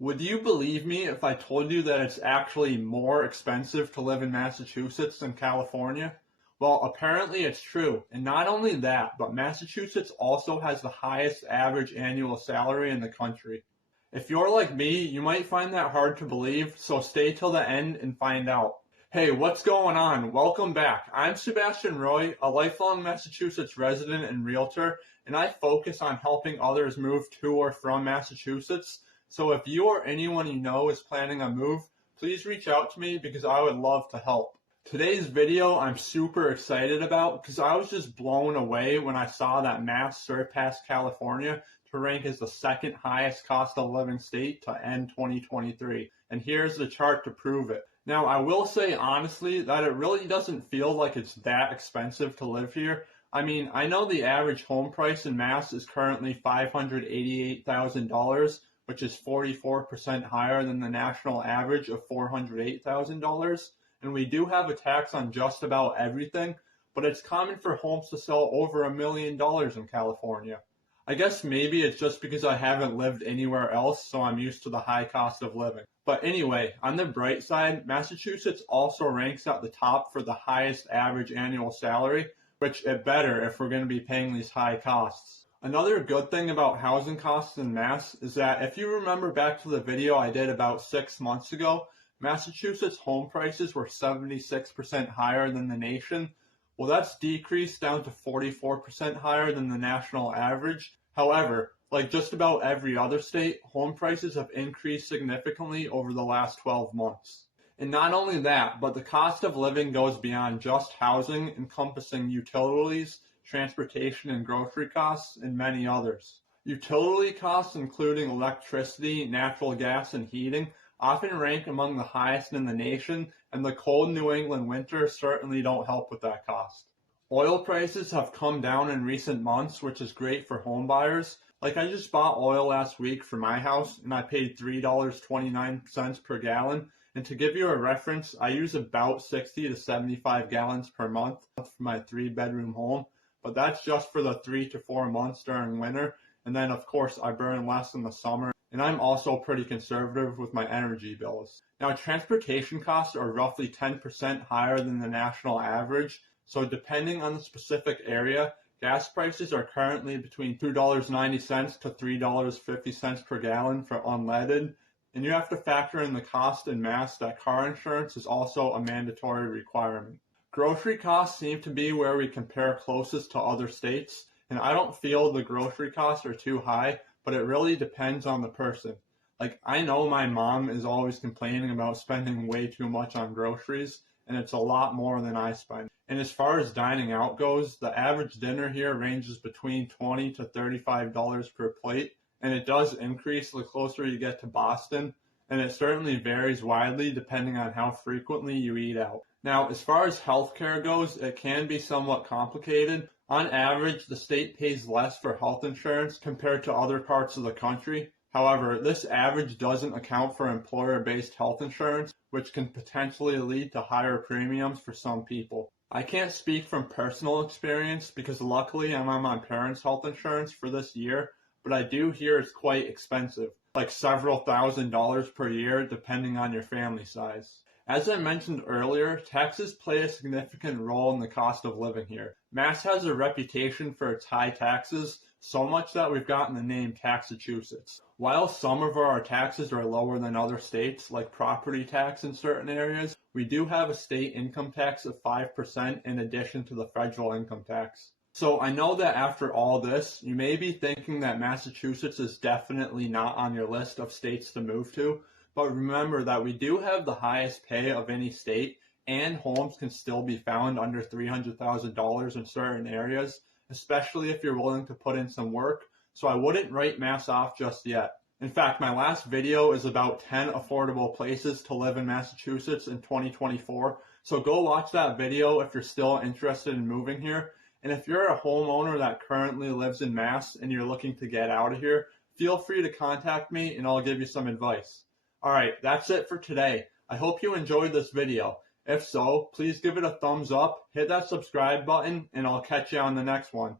Would you believe me if I told you that it's actually more expensive to live in Massachusetts than California? Well, apparently it's true. And not only that, but Massachusetts also has the highest average annual salary in the country. If you're like me, you might find that hard to believe, so stay till the end and find out. Hey, what's going on? Welcome back. I'm Sebastian Roy, a lifelong Massachusetts resident and realtor, and I focus on helping others move to or from Massachusetts. So if you or anyone you know is planning a move, please reach out to me because I would love to help. Today's video I'm super excited about because I was just blown away when I saw that Mass surpassed California to rank as the second highest cost of living state to end 2023. And here's the chart to prove it. Now, I will say honestly that it really doesn't feel like it's that expensive to live here. I mean, I know the average home price in Mass is currently $588,000, which is 44% higher than the national average of $408,000. And we do have a tax on just about everything, but it's common for homes to sell over $1 million in California. I guess maybe it's just because I haven't lived anywhere else, so I'm used to the high cost of living. But anyway, on the bright side, Massachusetts also ranks at the top for the highest average annual salary, which it better if we're going to be paying these high costs. Another good thing about housing costs in Mass is that if you remember back to the video I did about 6 months ago, Massachusetts home prices were 76% higher than the nation. Well, that's decreased down to 44% higher than the national average. However, like just about every other state, home prices have increased significantly over the last 12 months. And not only that, but the cost of living goes beyond just housing, encompassing utilities, transportation and grocery costs, and many others. Utility costs, including electricity, natural gas, and heating, often rank among the highest in the nation, and the cold New England winters certainly don't help with that cost. Oil prices have come down in recent months, which is great for home buyers. Like I just bought oil last week for my house, and I paid $3.29 per gallon. And to give you a reference, I use about 60 to 75 gallons per month for my 3-bedroom home, but that's just for the 3 to 4 months during winter. And then, of course, I burn less in the summer. And I'm also pretty conservative with my energy bills. Now, transportation costs are roughly 10% higher than the national average. So depending on the specific area, gas prices are currently between $2.90 to $3.50 per gallon for unleaded. And you have to factor in the cost in Mass that car insurance is also a mandatory requirement. Grocery costs seem to be where we compare closest to other states. And I don't feel the grocery costs are too high, but it really depends on the person. Like, I know my mom is always complaining about spending way too much on groceries, and it's a lot more than I spend. And as far as dining out goes, the average dinner here ranges between $20 to $35 per plate, and it does increase the closer you get to Boston, and it certainly varies widely depending on how frequently you eat out. Now, as far as healthcare goes, it can be somewhat complicated. On average, the state pays less for health insurance compared to other parts of the country. However, this average doesn't account for employer-based health insurance, which can potentially lead to higher premiums for some people. I can't speak from personal experience because luckily I'm on my parents' health insurance for this year, but I do hear it's quite expensive, like several $1,000s per year depending on your family size. As I mentioned earlier, taxes play a significant role in the cost of living here. Mass has a reputation for its high taxes, so much that we've gotten the name Taxachusetts. While some of our taxes are lower than other states, like property tax in certain areas, we do have a state income tax of 5% in addition to the federal income tax. So I know that after all this, you may be thinking that Massachusetts is definitely not on your list of states to move to, but remember that we do have the highest pay of any state, and homes can still be found under $300,000 in certain areas, especially if you're willing to put in some work. So I wouldn't write Mass off just yet. In fact, my last video is about 10 affordable places to live in Massachusetts in 2024. So go watch that video if you're still interested in moving here. And if you're a homeowner that currently lives in Mass and you're looking to get out of here, feel free to contact me and I'll give you some advice. Alright, that's it for today. I hope you enjoyed this video. If so, please give it a thumbs up, hit that subscribe button, and I'll catch you on the next one.